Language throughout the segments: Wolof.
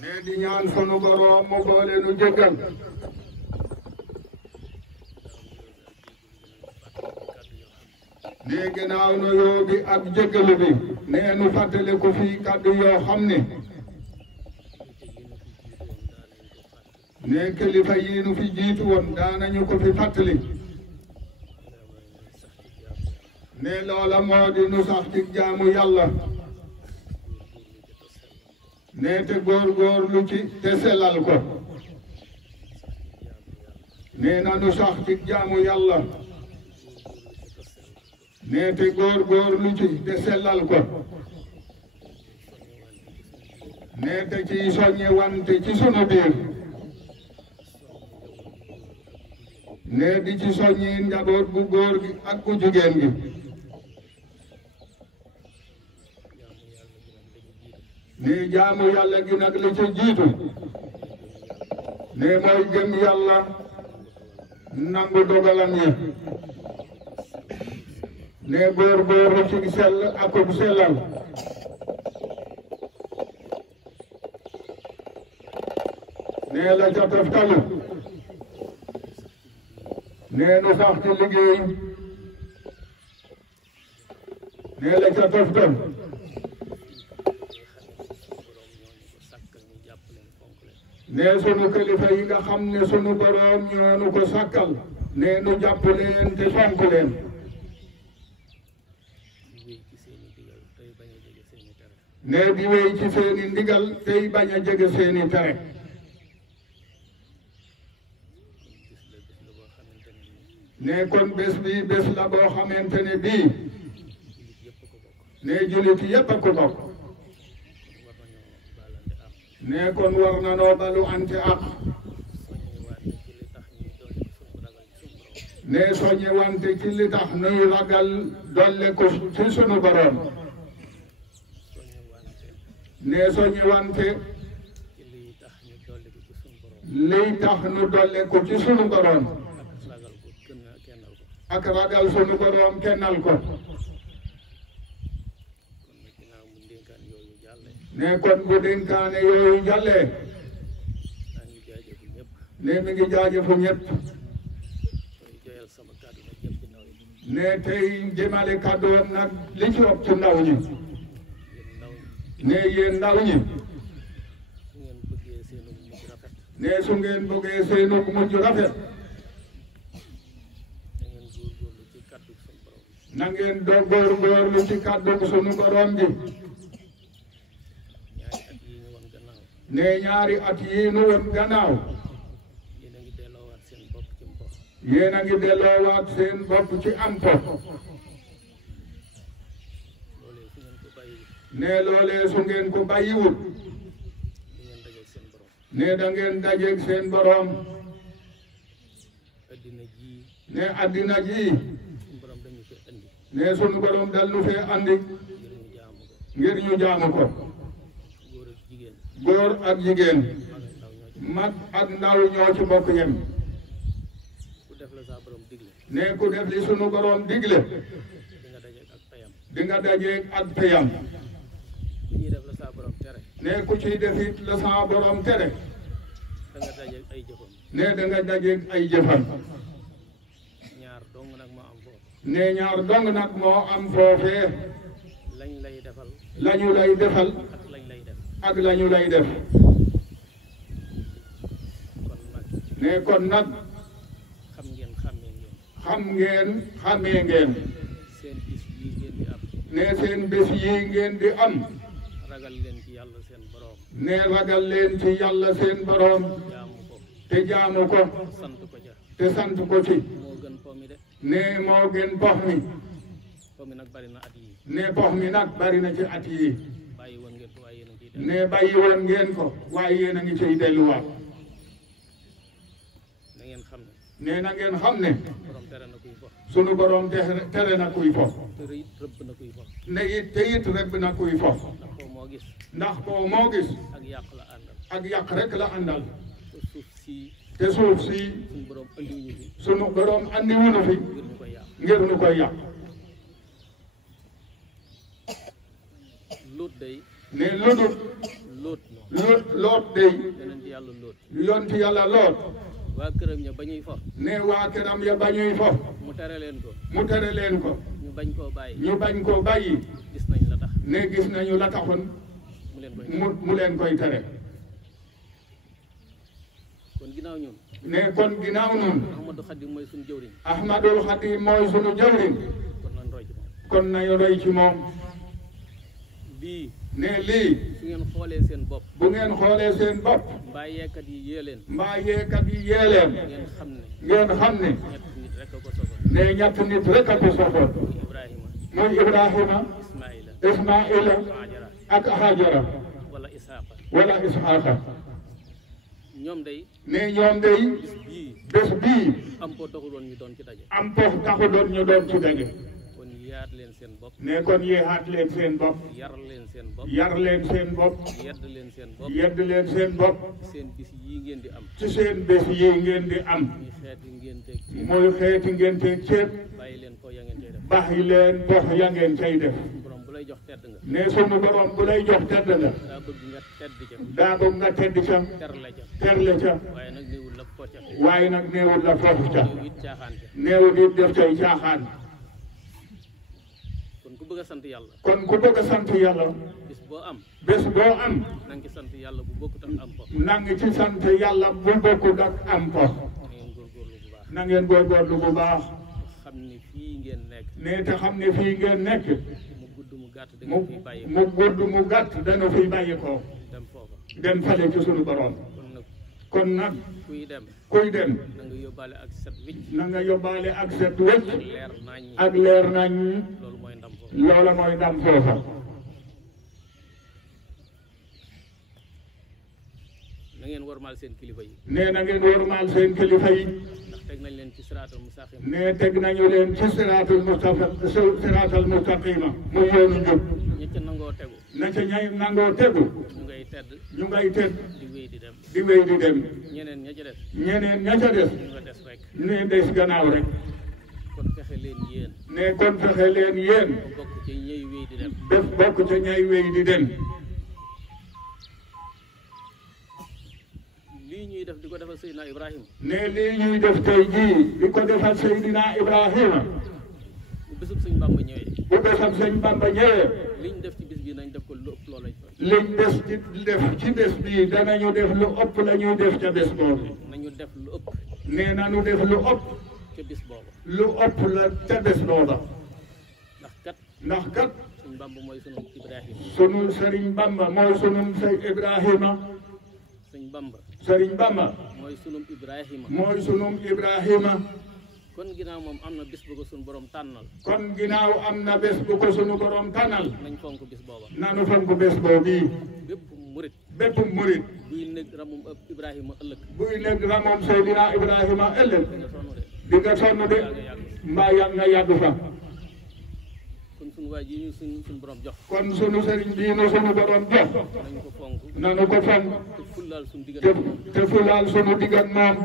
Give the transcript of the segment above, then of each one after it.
ne di ñaan sunu borom mu boole nu jéggal ne ginnaaw nuyoo bi ak jéggalu bi ne nu fàttaliku fii kàddu yoo xam ne kilifa yi nu fi jiitu woon daanañu ko fi fàttali ne loola moo di nu sax ci jaamu yàlla ne te góorgóorlu ci te sellal ko ne na nu sax ci jaamu yàlla ne te góorgóorlu ci te sellal ko ne te ci soññe wante ci sunu biir ne di ci soññi njaboot bu góor gi ak ku jigéen gi ne jaamu yàlla gi nag li ci jiitu ne mooy gëm yàlla nangu dogalam yi ne góorgóorlu ci sell ak ku sellal ne la ca toftalu ne nu sax ci liggéey ne la ca toftal ne sunu kilifa yi nga xam ne sunu boroom ñoo nu ko sàkkal ne nu jàpp leen te fonk leen ne di wéy ci seeni ndigal tey bañ a jege seeni tere ne kon bés bi bés la boo xamante ne bii ne jullit yépp a ko bokk ne kon war na noo balu ante ak ne soññe wante ci li tax nuy ragal dolle ko ci sunu borom ne soññe wante liy tax nu dolle ko ci sunu borom ak ragal sunu borom kennal ko ne kon bu dénkaane yooyu jàllee ne mi ngi jaajëfu ñëpp ne tey jëmale kàddoom nag li ci ëpp ci ndaw ñi ne yéen ndaw ñi ne su ngeen bëggee seenu mujj rafet na ngeen doo góorgóorlu ci kàddu sunu borom bi ne ñaari at yii nu woon gannaaw yéen a ngi delloowaat seen bopp ci am po ne loolee su ngeen ko bàyyiwul ne da ngeen dajeeg seen borom ne addina ji ne sunu borom dal nu fee andi ngir ñu jaamu ko góor ak jigéen mag ak ndaw ñoo ci bokk yem ne ku def li sunu borom digle di nga dajeeg ak payam ne ku ciy def it la sa borom tere ne da nga dajeeg ay jëfam ne ñaar dong nag moo am foofee lañu lay defal ak lañu lay def ne kon nag xam ngeen xamee ngeen ne seen bés yi ngeen di am ne ragal leen ci yàlla seen borom te jaamu ko te sant ko ci ne moo gën pox mi ne pox mi nag bari na ci at yi ne bàyyi woon ngeen ko waaye yéen a ngi ciy delluwaat ne na ngeen xam ne sunu borom tere na kuy fo ne it te it rëbb na kuy fo ndax koo moo gis ak yàq rek la àndal te suuf si sunu borom andi wunu fi ngir nu koy yàq ne ludut loot day yonent yàlla loot yonti yàlla loot waa këram ya bañuy fo ne waa këram ya bañuy fo mu tere leen ko ñu bañ koo bàyyi ñu bañ koo bàyyi gis nañ la tax ne gis nañu la taxoon mu leen koy tere kon ginnaaw ñun ne kon ginnaaw ñun Ahmadou Khadim mooy suñu jëwriñ Ahmadul Khadim mooy suñu jëwriñ kon nañu roy ci moom lii ne lii su ngeen xoolee seen bopp bu ngeen xoolee seen bopp mbaa yeekat yi yee leen ngeen xam ne ñett nit rek a ko sosoon ne ñett nit rek a ko sosoon Ibrahima muy Ibrahima Ismaila ak Hajara wala Isxaaqa ñoom day ne ñoom day bés bii am po taxuloon ñu doon ci daje am po taxuloon ñu doon ci daje kon yaat leen seen bopp ne kon yeexaat leen seen bopp yar leen seen bopp yar leen seen bopp yedd leen seen bopp yedd leen seen bopp seen bis yii ngeen di am ci seen bés yi ngeen di am mooy xeeti ngénteeg ceeb bàyyi leen ko ya ngeen cay def bàyyi leen box ya ngeen cay def borom bu lay jox tedd nga ne sunu borom bu lay jox tedd nga daa bëgg nga tedd ca daa bëgg nga tedd ca terle ca waaye nag néewul la ko ca waaye nag néewul la foofu ca it caaxaan ca néewul it def cay caaxaan kon ku bëgg a sant yàlla kon ku bëgg a sant yàlla bis boo am bés boo am na nga ci sant yàlla bu bokkut ak am po na nga ci sant yàlla bu bokkut ak am po na ngeen góorgóorlu bu baax xam ne fii ngeen nekk ne te xam ne fii ngeen nekk mu gudd mu gàtt da nga fiy bàyyi mu gudd mu gàtt dana fiy bàyyi ko dem foofa dem fale ci sunu borom kon nag kuy dem na nga yóbbaale ak set wicc na nga yóbbaale ak set wicc ak leer nañ loolu mooy ndam foofa loola mooy ndam foofa na ngeen warmaal seen kilifa yi ne na ngeen warmaal seen kilifa yi ndax teg nañ leen ci siraatal mustaqim ne teg nañu leen ci siraatal mustaqima muy yoonu njub ña ca nangoo tegu na ca ñay nangoo tegu ñu ngay tedd di wéy di dem ñeneen ña ca des ñu nga des rek ne des gannaaw rek kon fexe leen yéen ne kon fexe leen yéen ba bokk ca ñay wéy di dem def bokk ca ñay wéy di dem lii ñuy def di ko defal Seydina Ibrahima ne lii ñuy def tey jii di ko defal Seydina Ibrahima bu bésub sëñ Bamba ñëwee bu bésub sëñ Bamba ñëwee liñ def ci bis bi nañ def ko lu ëpp loolu liñ des ci bés bii danañu def lu ëpp la ñuy def ca bés boobu nañu def lu ëpp nee nañu def lu ëpp ca bis booba lu ëpp la ca bés booba ndax kat sëñ Bamba mooy sunu Ibrahima sunu Sëriñ Bamba mooy sunu Ibrahima sëñ Bamba Sëriñ Bamba mooy sunum Ibrahima mooy sunum Ibrahima kon ginnaaw moom am na bis bu ko sunu borom tànnal kon ginnaaw am na bés bu ko sunu borom tànnal nañ fonk bis booba nanu fonk bés boobu bépp murit buy nekk ramum Ibrahima ëllëg buy nekk ramum Seydina Ibrahima ëllëg di nga sonn de mbaa yàgg nga yàgg fa kon sunu waay ji ñu sunu borom jox kon sunu sëriñ bii nu sunu borom jox nañu ko fonk nanu ko fonk te fulaal sunu diggan moom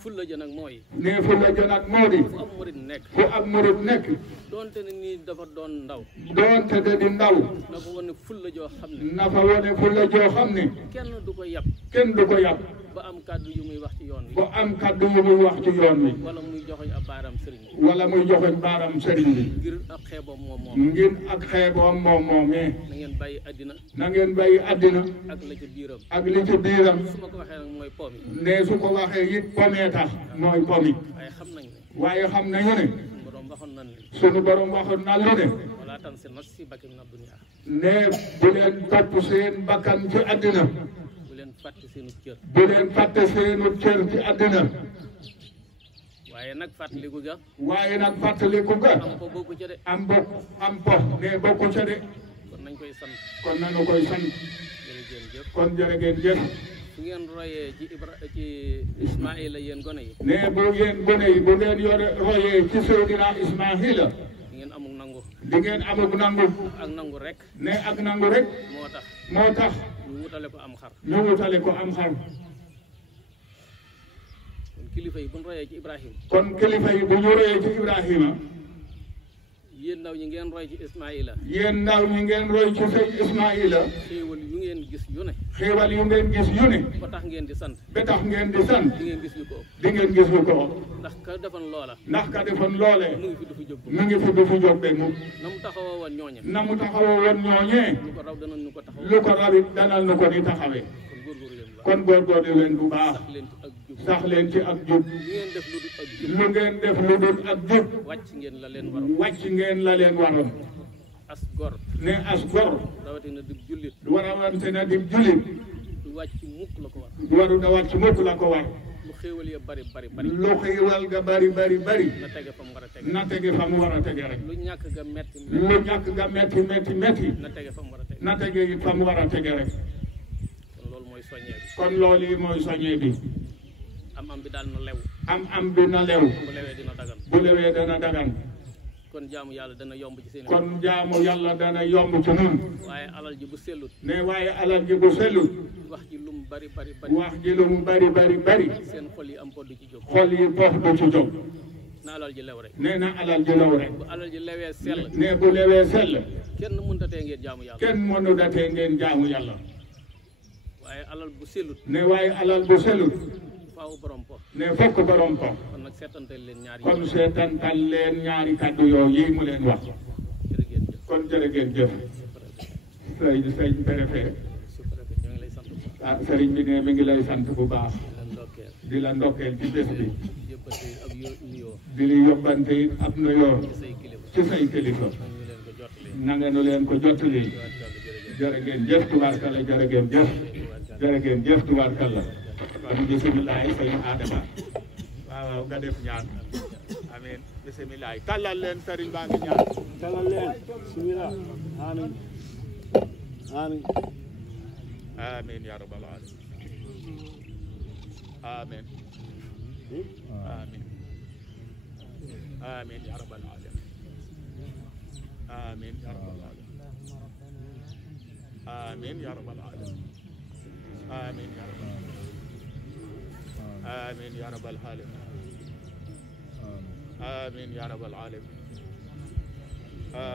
fulla ja nag mooy ne fulla ja nag moo di fu ab murit nekk fu ab murit nekk doonte ne nii dafa doon ndaw doonte de di ndaw na fa wane fulla joo xam ne na fa wane fulla joo xam ne kenn du ko yab ba am kàddu yu muy wax ci yoon wi ba am kàddu yu muy wax ci yoon wi wala muy joxoñ ab baaram sëriñ bi wala muy joxoñ baaram sëriñ bi ngir ak xeeboom moom moomee na ngeen bàyyi àddina na ngeen bàyyi àddina ak la ca biiram ak li ca biiram su ma ko waxee nag mooy pomi ne su ko waxee it pomee tax mooy pomi waaye xam nañu ne sunu borom waxoon na lu ne wala tan si nas si bakki na dunya ne bu leen topp seen bakkan ci àddina bu leen fàtte seenu cër bu leen fàtte seenu cër ci àddina waaye nag fàttaliku ga am po bokku ca de am po ne bokku ca de kon nañ koy sant kon nañu koy sant kon jërë ngeen jëf su ngeen royee ci Ismaïla yéen gone yi ne bu ngeen gone yi bu ngeen royee ci Seydina Ismaïla di ngeen amuk nangu ak nangu rek ne ak nangu rek moo tax ñu wutale ko am xar kon kilifa yi bu ñu royee ci Ibrahima yéen ndaw ñi ngeen roy ci Ismaïla. yéen ndaw ñi ngeen roy ci sëñ Ismaïla. xéewal yu ngeen gis yu ne. xéewal yu ngeen gis yu ne. ba tax ngeen di sant. ba tax ngeen di sant. di ngeen gis lu ko ëpp. di ngeen gis lu ko ëpp. ndax ka defoon loola. ndax ka defoon loolee. mu ngi fi du fi jóg. mu ngi fi du fi jóg de mu. na mu taxawoo woon ñooñe. na mu taxawoo woon ñooñee. lu ko raw danañ ñu ko taxaw. lu ko rawit danal nu ko di taxawee. kon góorgóorlu leen bu baax. sax leen ci ak jub. lu ngeen def lu dul ak jub. wàcc ngeen la leen waroon. wàcc ngeen la leen waroon. as gor. ne as gor. rawatina dib jullit. rawatina dib jullit. du wàcc mukk la ko war. waru da wàcc mukk la ko war. lu xéewal ya bari bari bari. lu xéewal ga bari bari bari. na tege fa mu war a tege. na tege fa mu war a tege rek. lu ñàkk ga metti. lu ñàkk ga metti metti metti. na tege fa mu war a tege. na tege it fa mu war a tege rek. kon loolu mooy soññee bi. kon loolu yi mooy soññee bi. am bi daal na lew. am bi na lew. bu lewee dina dagan. bu lewee dana dagan. kon jaamu yàlla dana yomb ci seen. kon jaamu yàlla dana yomb ci nun. waaye alal ji bu sellut. ne waaye alal ji bu sellut. wax ji lu mu bari bari bari. wax ji lu mu bari bari bari. seen xol yi am po du ci jóg. xol yi pox du ci jóg. na alal ji lew rek. nee na alal ji lew rek. bu alal ji lewee sell. ne bu lewee sell. kenn mënut a tee ngeen jaamu yàlla. kenn mënu da tee ngeen jaamu yàlla. waaye alal bu sellut. ne waaye alal bu sellut. faaw borom po. ne fokk borom po. kon nag seetantal leen ñaari. kon seetantal leen ñaari kaddu yooyu yi mu leen wax. kon jërë ngeen jëf. sëñ préfet. ah sëriñ bi ne mi ngi lay sant bu baax. di la ndokkeel ci bés bi. di li yóbbante it ab nuyoo ci say kilifa. na nga nu leen ko jottali. jërë ngeen jëf tubaarkalla jërë ngeen jëf. jërë ngeen jëf tubaarkalla. kon bisimilah sëñ Adama. waaw nga def ñaan. amiin bisimilah tàllal leen sëriñ baa ngi ñaan. tàllal leen bisimilah. amiin amiin. amiin yaa rabbal aalamiin. amiin. amiin. amiin yaa rabbal aalamiin. amiin yaa rabbal aalamiin. amiin yaa rabbal aalamiin. amiin yaa rabbal aalamiin. amiin yaa rabbal aalamiin. amiin yaa rabbal aalamiin.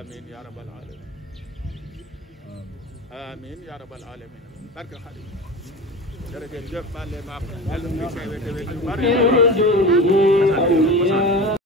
amiin yaa rabbal aalamiin. amiin yaa rabbal aalamiin. barke Xaadim. jërëjëf baal leen ma yàlla na ñu teewee teewee